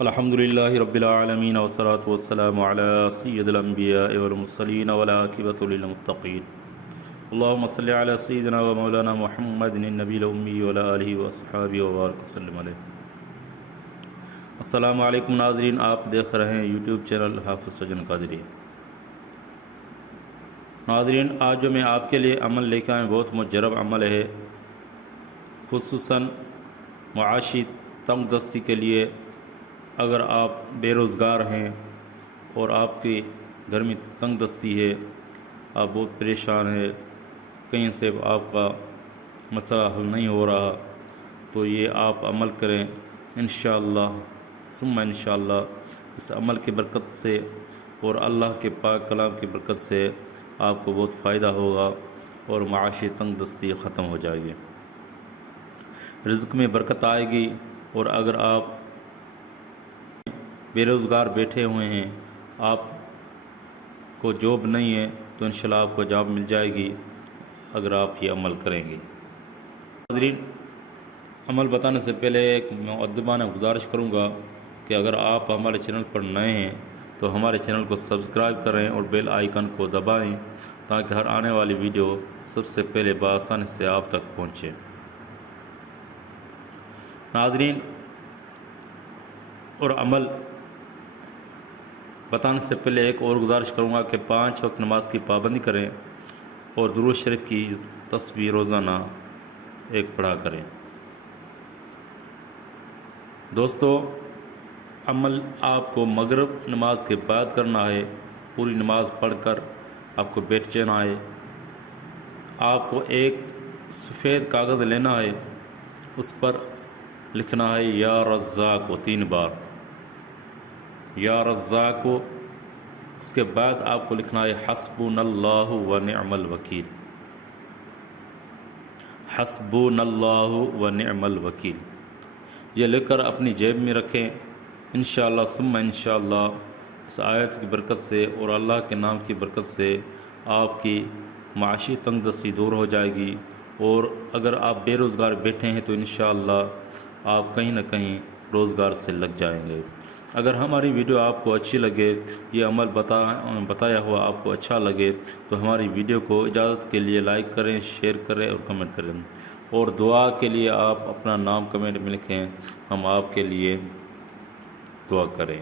الحمد للہ رب العالمین والصلاة والسلام علی سید الانبیاء والمرسلین والعاقبۃ للمتقین اللہم صلی علی سیدنا و مولانا محمد النبی الامی وعلی آلہ واصحابہ وبارک وسلم علیہ۔ السلام علیکم ناظرین، آپ دیکھ رہے ہیں یوٹیوب چینل حافظ سجن قادری۔ ناظرین، آج جو میں آپ کے لیے عمل لے کے آئے بہت مجرب عمل ہے، خصوصاً معاشی تنگ دستی کے لیے۔ اگر آپ بے روزگار ہیں اور آپ کے گھر میں تنگ دستی ہے، آپ بہت پریشان ہیں، کہیں سے آپ کا مسئلہ حل نہیں ہو رہا، تو یہ آپ عمل کریں انشاءاللہ ثم انشاءاللہ۔ اس عمل کی برکت سے اور اللہ کے پاک کلام کی برکت سے آپ کو بہت فائدہ ہوگا اور معاشی تنگ دستی ختم ہو جائے گی، رزق میں برکت آئے گی۔ اور اگر آپ بے روزگار بیٹھے ہوئے ہیں، آپ کو جاب نہیں ہے، تو انشاءاللہ آپ کو جاب مل جائے گی اگر آپ یہ عمل کریں گے۔ ناظرین، عمل بتانے سے پہلے ایک مؤدبانہ گزارش کروں گا کہ اگر آپ ہمارے چینل پر نئے ہیں تو ہمارے چینل کو سبسکرائب کریں اور بیل آئیکن کو دبائیں تاکہ ہر آنے والی ویڈیو سب سے پہلے بآسانی سے آپ تک پہنچے۔ ناظرین، اور عمل بتانے سے پہلے ایک اور گزارش کروں گا کہ 5 وقت نماز کی پابندی کریں اور درود شریف کی تسبیح روزانہ ایک پڑھا کریں۔ دوستو، عمل آپ کو مغرب نماز کے بعد کرنا ہے۔ پوری نماز پڑھ کر آپ کو بیٹھ جانا ہے۔ آپ کو ایک سفید کاغذ لینا ہے، اس پر لکھنا ہے یا رزاق کو 3 بار، یا رزاق کو۔ اس کے بعد آپ کو لکھنا ہے حسبنا اللہ و نعم الوکیل، حسبنا اللہ و نعم الوکیل۔ یہ لکھ کر اپنی جیب میں رکھیں۔ انشاءاللہ ثم انشاءاللہ اس آیت کی برکت سے اور اللہ کے نام کی برکت سے آپ کی معاشی تنگ دستی دور ہو جائے گی، اور اگر آپ بے روزگار بیٹھے ہیں تو انشاءاللہ آپ کہیں نہ کہیں روزگار سے لگ جائیں گے۔ اگر ہماری ویڈیو آپ کو اچھی لگے، یہ عمل بتایا ہوا آپ کو اچھا لگے، تو ہماری ویڈیو کو اجازت کے لیے لائک کریں، شیئر کریں اور کمنٹ کریں، اور دعا کے لیے آپ اپنا نام کمنٹ میں لکھیں، ہم آپ کے لیے دعا کریں۔